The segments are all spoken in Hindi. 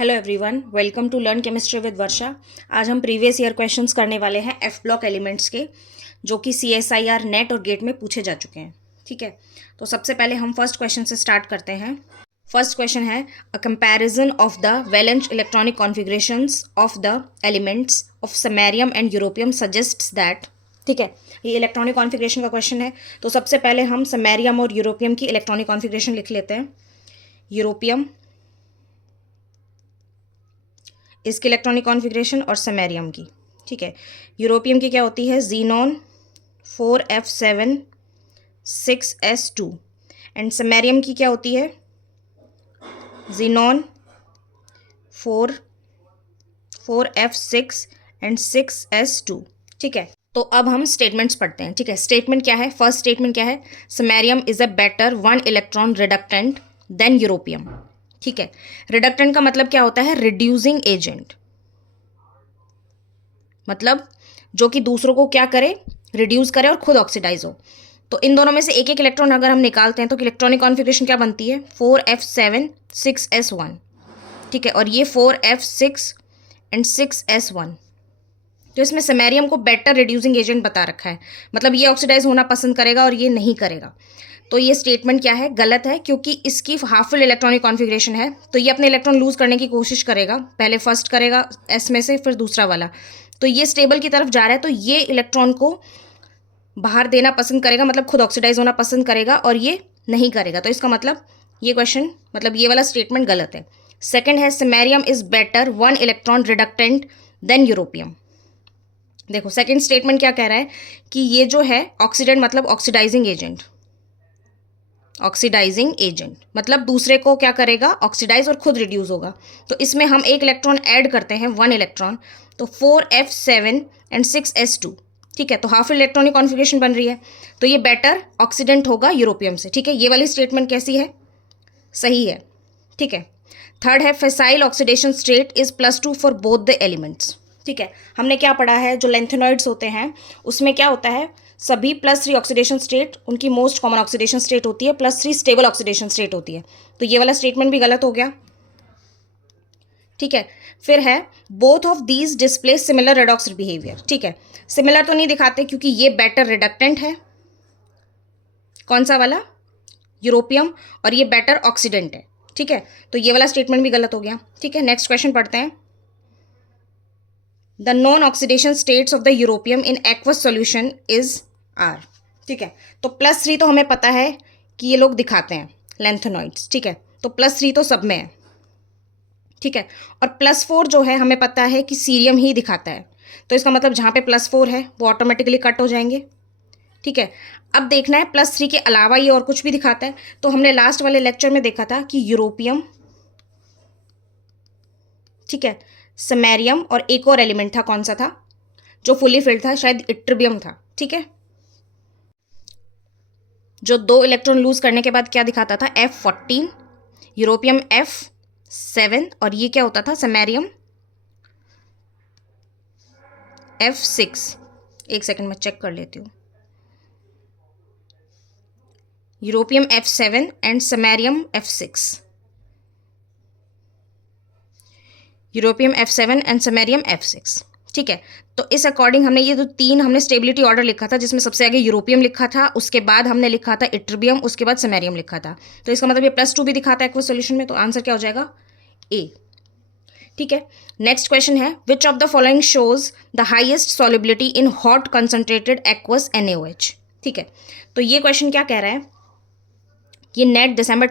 Hello everyone, welcome to learn chemistry with Varsha. आज हम प्रीवियस ईयर क्वेश्चंस करने वाले हैं एफ ब्लॉक एलिमेंट्स के, जो कि CSIR नेट और गेट में पूछे जा चुके हैं। ठीक है, तो सबसे पहले हम फर्स्ट क्वेश्चन से स्टार्ट करते हैं। फर्स्ट क्वेश्चन है a comparison of the valence electronic configurations of the elements of samarium and europium suggests that. ठीक है, ये इलेक्ट्रॉनिक कॉन्फ़िगरेशन का क्वेश्चन है। तो सबसे पहले हम समैरियम और यूरोपियम की इलेक्ट्रॉनिक कॉन्फ़िगरेशन लिख लेते हैं। यूरोपियम इसकी इलेक्ट्रॉनिक कॉन्फ़िगरेशन और समैरियम की। ठीक है, यूरोपियम की क्या होती है? Xenon 4F7 6S2 and samarium की क्या होती है? Xenon 4F6 and 6S2। ठीक है, तो अब हम स्टेटमेंट्स पढ़ते हैं। ठीक है, स्टेटमेंट क्या है? फर्स्ट स्टेटमेंट क्या है? Samarium is a better 1 electron reductant than europium. ठीक है, रिडक्टेंट का मतलब क्या होता है? रिड्यूसिंग एजेंट, मतलब जो कि दूसरों को क्या करे? रिड्यूस करे और खुद ऑक्सीडाइज हो। तो इन दोनों में से एक एक इलेक्ट्रॉन अगर हम निकालते हैं तो इलेक्ट्रॉनिक कॉन्फ़िगरेशन क्या बनती है? 4F7 6S1। ठीक है, और ये 4F6 एंड 6S1। तो इसमें समैरियम को बेटर रिड्यूसिंग एजेंट बता रखा है, मतलब ये ऑक्सीडाइज होना पसंद करेगा और ये नहीं करेगा। तो ये स्टेटमेंट क्या है? गलत है, क्योंकि इसकी हाफ फुल इलेक्ट्रॉनिक कॉन्फ़िगरेशन है, तो ये अपने इलेक्ट्रॉन लूज करने की कोशिश करेगा। पहले फर्स्ट करेगा एस में से, फिर दूसरा वाला, तो ये स्टेबल की तरफ जा रहा है, तो ये इलेक्ट्रॉन को बाहर देना पसंद करेगा, मतलब खुद ऑक्सीडाइज होना पसंद करेगा, और ये नहीं करेगा। तो इसका मतलब ये क्वेश्चन, मतलब ये वाला स्टेटमेंट गलत है। सेकेंड है samarium is better 1 electron reductant than europium. देखो सेकेंड स्टेटमेंट क्या कह रहा है कि ये जो है ऑक्सीडेंट मतलब ऑक्सीडाइजिंग एजेंट, ऑक्सीडाइजिंग एजेंट मतलब दूसरे को क्या करेगा? ऑक्सीडाइज और खुद रिड्यूस होगा। तो इसमें हम एक इलेक्ट्रॉन ऐड करते हैं, 1 इलेक्ट्रॉन, तो 4F7 एंड 6S2। ठीक है, तो हाफ इलेक्ट्रॉनिक कॉन्फ़िगरेशन बन रही है, तो ये बेटर ऑक्सीडेंट होगा यूरोपियम से। ठीक है, ये वाली स्टेटमेंट कैसी है? सही है। ठीक है, थर्ड है facile oxidation state is +2 for both the elements. ठीक है, हमने क्या पढ़ा है? जो लेंथेनॉइड्स होते हैं उसमें क्या होता है? सभी +3 ऑक्सीडेशन स्टेट उनकी मोस्ट कॉमन ऑक्सीडेशन स्टेट होती है, +3 स्टेबल ऑक्सीडेशन स्टेट होती है। तो ये वाला स्टेटमेंट भी गलत हो गया। ठीक है, फिर है both of these display similar redox behaviour. ठीक है, सिमिलर तो नहीं दिखाते क्योंकि ये बेटर रिडक्टेंट है, कौन सा वाला? यूरोपियम, और ये बेटर ऑक्सीडेंट है। ठीक है, तो ये वाला स्टेटमेंट भी गलत हो गया। ठीक है, नेक्स्ट क्वेश्चन पढ़ते हैं। The non oxidation states of the europium in aqueous solution is are. ठीक है, तो +3 तो हमें पता है कि ये लोग दिखाते हैं लेंथेनॉइड्स। ठीक है, तो +3 तो सब में है। ठीक है, और +4 जो है हमें पता है कि सीरियम ही दिखाता है, तो इसका मतलब जहाँ पे +4 है वो ऑटोमेटिकली कट हो जाएंगे। ठीक है, अब देखना है +3 के अलावा ये और कुछ भी दिखाता है। तो हमने लास्ट वाले लेक्चर में देखा था कि यूरोपियम, ठीक है, समैरियम और एक और एलिमेंट था, कौन सा था जो फुली फिल्ड था? शायद इट्रिबियम था। ठीक है, जो 2 इलेक्ट्रॉन लूज करने के बाद क्या दिखाता था? F14, यूरोपियम F7, और ये क्या होता था? Samarium F6। एक सेकंड में चेक कर लेती हूँ। Europium F7 and samarium F6, europium F7 and samarium F6। ठीक है, तो इस अकॉर्डिंग हमने ये जो 3 हमने स्टेबिलिटी ऑर्डर लिखा था, जिसमें सबसे आगे यूरोपियम लिखा था, उसके बाद हमने लिखा था इट्रिबियम, उसके बाद समैरियम लिखा था। तो इसका मतलब ये +2 भी दिखाता है एक्वस सॉल्यूशन में, तो आंसर क्या हो जाएगा? ए। ठीक है, नेक्स्ट क्वेश्चन है विच of the following shows the highest solubility in hot concentrated aqueous NaOH। ठीक है, तो ये क्वेश्चन क्या कह रहा है? ये नेट दिसंबर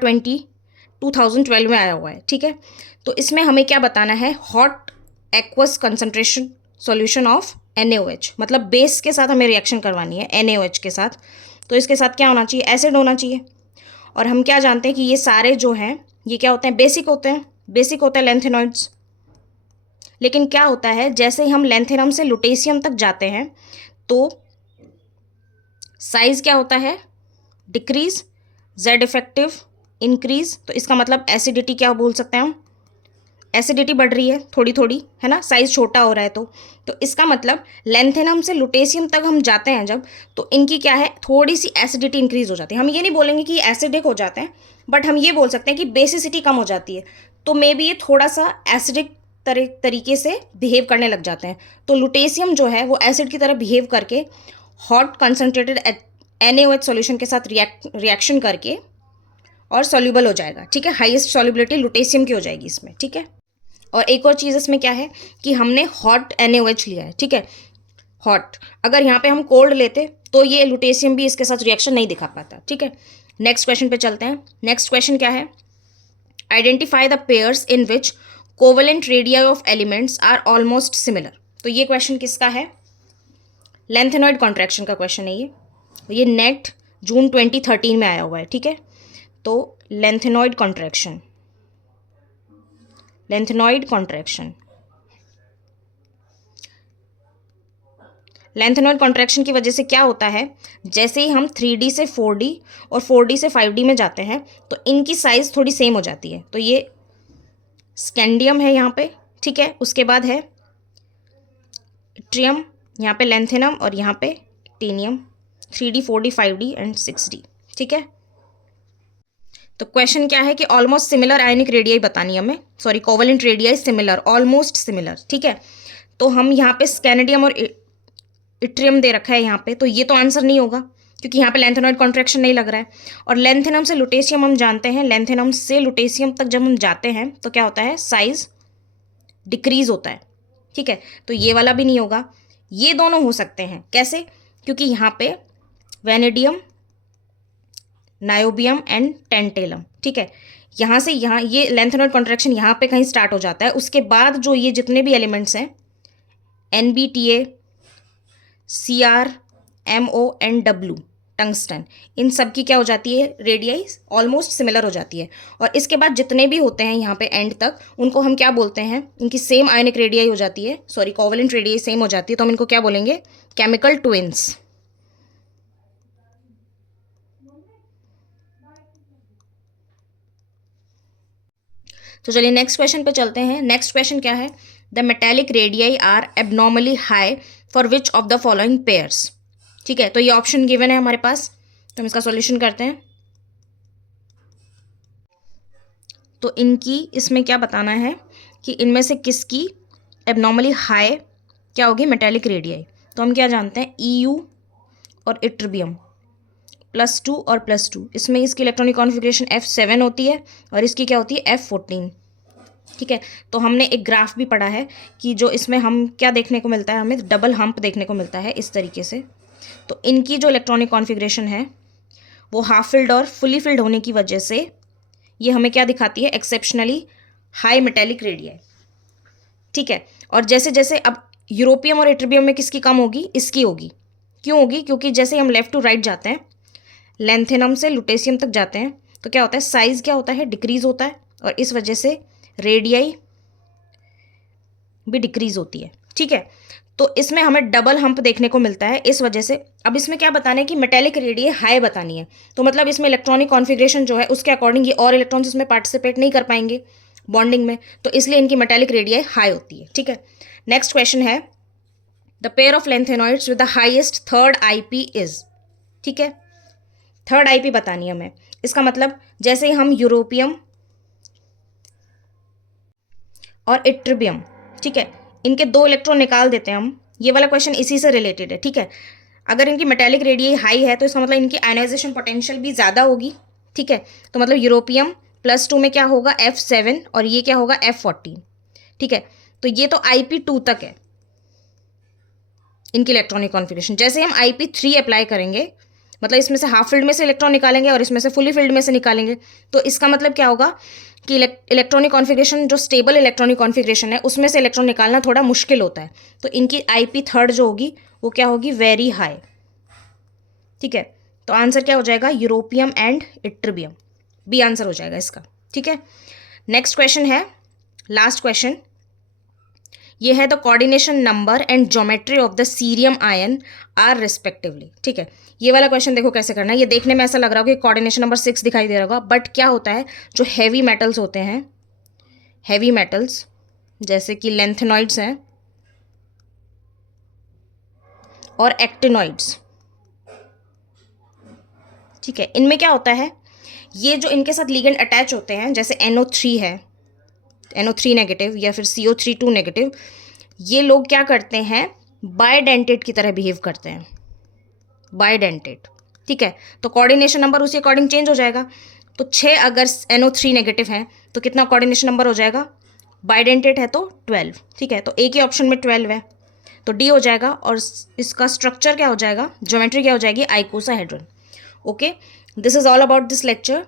2012 में आया हुआ है। ठीक है, तो इसमें हमें क्या बताना है? Hot aqueous concentration solution of NaOH, मतलब बेस के साथ हमें रिएक्शन करवानी है NaOH के साथ। तो इसके साथ क्या होना चाहिए? एसिड होना चाहिए। और हम क्या जानते हैं कि ये सारे जो हैं ये क्या होते हैं? बेसिक होते हैं, बेसिक होते हैं लेंथेनॉइड्स। लेकिन क्या होता है, जैसे ही हम लेंथेनम से लुटेशियम तक जाते हैं तो साइज क्या होता है? Decrease, Z effective increase. तो इसका मतलब एसिडिटी क्या बोल सकते हैं हम? एसिडिटी बढ़ रही है थोड़ी थोड़ी, है ना, साइज छोटा हो रहा है। तो इसका मतलब लेंथेनम से लुटेशियम तक हम जाते हैं जब, तो इनकी क्या है? थोड़ी सी एसिडिटी इंक्रीज हो जाती है। हम ये नहीं बोलेंगे कि एसिडिक हो जाते हैं, बट हम ये बोल सकते हैं कि बेसिसिटी कम हो जाती है। तो मे बी ये थोड़ा सा एसिडिक तरीके से बिहेव करने लग जाते हैं। तो लुटेशियम जो है वो एसिड की तरह बिहेव करके हॉट कंसनट्रेटेड NaOH सॉल्यूशन के साथ रिएक्शन करके और सॉल्युबल हो जाएगा, ठीक है। हाईएस्ट सॉल्युबिलिटी लुटेशियम की हो जाएगी इसमें, ठीक है। और एक और चीज़ इसमें क्या है कि हमने हॉट NaOH लिया है, ठीक है, हॉट। अगर यहाँ पे हम कोल्ड लेते तो ये लुटेशियम भी इसके साथ रिएक्शन नहीं दिखा पाता, ठीक है। नेक्स्ट क्वेश्चन पे चलते हैं। नेक्स्ट क्वेश्चन क्या है, identify the pairs in which covalent radii of elements are almost similar. तो ये क्वेश्चन किसका है, लेंथेनॉइड कॉन्ट्रैक्शन का क्वेश्चन है ये नेट जून 2013 में आया हुआ है, ठीक है। तो lanthanoid contraction, lanthanoid contraction, lanthanoid contraction की वजह से क्या होता है, जैसे ही हम 3D से 4D और 4D से 5D में जाते हैं तो इनकी साइज़ थोड़ी सेम हो जाती है। तो ये स्कैंडियम है यहाँ पे, ठीक है। उसके बाद है ट्रियम, यहाँ पे लेंथेनम और यहाँ पे टीनियम, 3D 4D 5D and 6D, ठीक है। तो क्वेश्चन क्या है कि ऑलमोस्ट सिमिलर आयनिक रेडियाई बतानी है हमें, sorry covalent radii similar, almost similar, ठीक है। तो हम यहाँ पे स्कैनेडियम और इट्रियम दे रखा है यहाँ पे, तो ये तो आंसर नहीं होगा क्योंकि यहाँ पे लेंथेनॉइड कॉन्ट्रैक्शन नहीं लग रहा है। और लेंथेनम से लुटेशियम हम जानते हैं, लेंथेनम से लुटेशियम तक जब हम जाते हैं तो क्या होता है, साइज डिक्रीज होता है, ठीक है। तो ये वाला भी नहीं होगा। ये दोनों हो सकते हैं, कैसे, क्योंकि यहाँ पे वेनेडियम, नायोबियम एंड टेंटेलम, ठीक है। यहाँ से यहाँ ये लेंथेनॉइड कॉन्ट्रैक्शन यहाँ पे कहीं स्टार्ट हो जाता है। उसके बाद जो ये जितने भी एलिमेंट्स हैं NBTA, Cr, MO and W, tungsten, इन सब की क्या हो जाती है, रेडियाई ऑलमोस्ट सिमिलर हो जाती है। और इसके बाद जितने भी होते हैं यहाँ पे एंड तक, उनको हम क्या बोलते हैं, इनकी सेम आयनिक रेडियाई हो जाती है, सॉरी कोवेलेंट रेडियाई सेम हो जाती है, तो हम इनको क्या बोलेंगे, केमिकल ट्विन्स। तो चलिए नेक्स्ट क्वेश्चन पे चलते हैं। नेक्स्ट क्वेश्चन क्या है, the metallic radii are abnormally high for which of the following pairs, ठीक है। तो ये ऑप्शन गिवन है हमारे पास, तो हम इसका सॉल्यूशन करते हैं। तो इनकी इसमें क्या बताना है कि इनमें से किसकी एबनॉर्मली हाई क्या होगी, मेटेलिक रेडियाई। तो हम क्या जानते हैं, EU और इट्रिबियम +2 और +2, इसमें इसकी इलेक्ट्रॉनिक कॉन्फ़िगरेशन F7 होती है और इसकी क्या होती है, F14, ठीक है। तो हमने एक ग्राफ भी पढ़ा है कि जो इसमें हम क्या देखने को मिलता है, हमें डबल हम्प देखने को मिलता है इस तरीके से। तो इनकी जो इलेक्ट्रॉनिक कॉन्फ़िगरेशन है वो हाफ फिल्ड और फुली फिल्ड होने की वजह से ये हमें क्या दिखाती है, एक्सेप्शनली हाई मेटेलिक रेडियाई, ठीक है। और जैसे जैसे अब यूरोपियम और इट्रिबियम में किसकी कम होगी, इसकी होगी। क्यों होगी, क्योंकि जैसे हम लेफ्ट टू राइट जाते हैं, लेंथेनम से लुटेशियम तक जाते हैं, तो क्या होता है, साइज़ क्या होता है, डिक्रीज होता है, और इस वजह से रेडियाई भी डिक्रीज होती है, ठीक है। तो इसमें हमें डबल हम्प देखने को मिलता है इस वजह से। अब इसमें क्या बताना है कि मेटेलिक रेडियाई हाई बतानी है, तो मतलब इसमें इलेक्ट्रॉनिक कॉन्फ़िगरेशन जो है उसके अकॉर्डिंग ये और इलेक्ट्रॉन्स इसमें पार्टिसिपेट नहीं कर पाएंगे बॉन्डिंग में, तो इसलिए इनकी मेटेलिक रेडियाई हाई होती है, ठीक है। नेक्स्ट क्वेश्चन है, the pair of lanthanoids with the highest third IP is, ठीक है। थर्ड IP बतानी है हमें, इसका मतलब जैसे हम यूरोपियम और इट्रिबियम, ठीक है, इनके 2 इलेक्ट्रॉन निकाल देते हैं हम, ये वाला क्वेश्चन इसी से रिलेटेड है, ठीक है। अगर इनकी मेटेलिक रेडियाई हाई है तो इसका मतलब इनकी आयनाइजेशन पोटेंशियल भी ज़्यादा होगी, ठीक है। तो मतलब यूरोपियम +2 में क्या होगा, F7 और ये क्या होगा, F14, ठीक है। तो ये तो IP2 तक है इनकी इलेक्ट्रॉनिक कॉन्फ़िगरेशन। जैसे हम IP3 अप्लाई करेंगे, मतलब इसमें से हाफ फील्ड में से इलेक्ट्रॉन निकालेंगे और इसमें से फुली फील्ड में से निकालेंगे, तो इसका मतलब क्या होगा कि इलेक्ट्रॉनिक कॉन्फ़िगरेशन जो स्टेबल इलेक्ट्रॉनिक कॉन्फ़िगरेशन है उसमें से इलेक्ट्रॉन निकालना थोड़ा मुश्किल होता है। तो इनकी IP3 जो होगी वो क्या होगी, वेरी हाई, ठीक है। तो आंसर क्या हो जाएगा, europium and ytterbium, B answer हो जाएगा इसका, ठीक है। नेक्स्ट क्वेश्चन है, लास्ट क्वेश्चन, ये है the coordination number and geometry of the cerium ion are respectively, ठीक है। ये वाला क्वेश्चन देखो कैसे करना है। ये देखने में ऐसा लग रहा होगा कि कोऑर्डिनेशन नंबर 6 दिखाई दे रहा होगा, बट क्या होता है, जो हैवी मेटल्स होते हैं, हैवी मेटल्स जैसे कि लेंथेनॉइड्स हैं और एक्टिनॉइड्स, ठीक है, इनमें क्या होता है, ये जो इनके साथ लिगेंड अटैच होते हैं, जैसे NO3 है, NO3 नेगेटिव या फिर CO3 नेगेटिव, ये लोग क्या करते हैं, बायडेंटेट की तरह बिहेव करते हैं, बायडेंटेट, ठीक है। तो कोऑर्डिनेशन नंबर उसी अकॉर्डिंग चेंज हो जाएगा। तो 6 अगर NO3 नेगेटिव है तो कितना कोऑर्डिनेशन नंबर हो जाएगा, बायडेंटेट है तो 12, ठीक है। तो एक ही ऑप्शन में 12 है, तो डी हो जाएगा। और इसका स्ट्रक्चर क्या हो जाएगा, ज्योमेट्री क्या हो जाएगी, icosahedron. Okay, this is all about this lecture.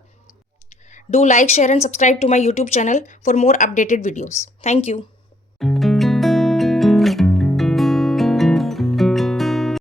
Do like, share and subscribe to my YouTube channel for more updated videos. Thank you.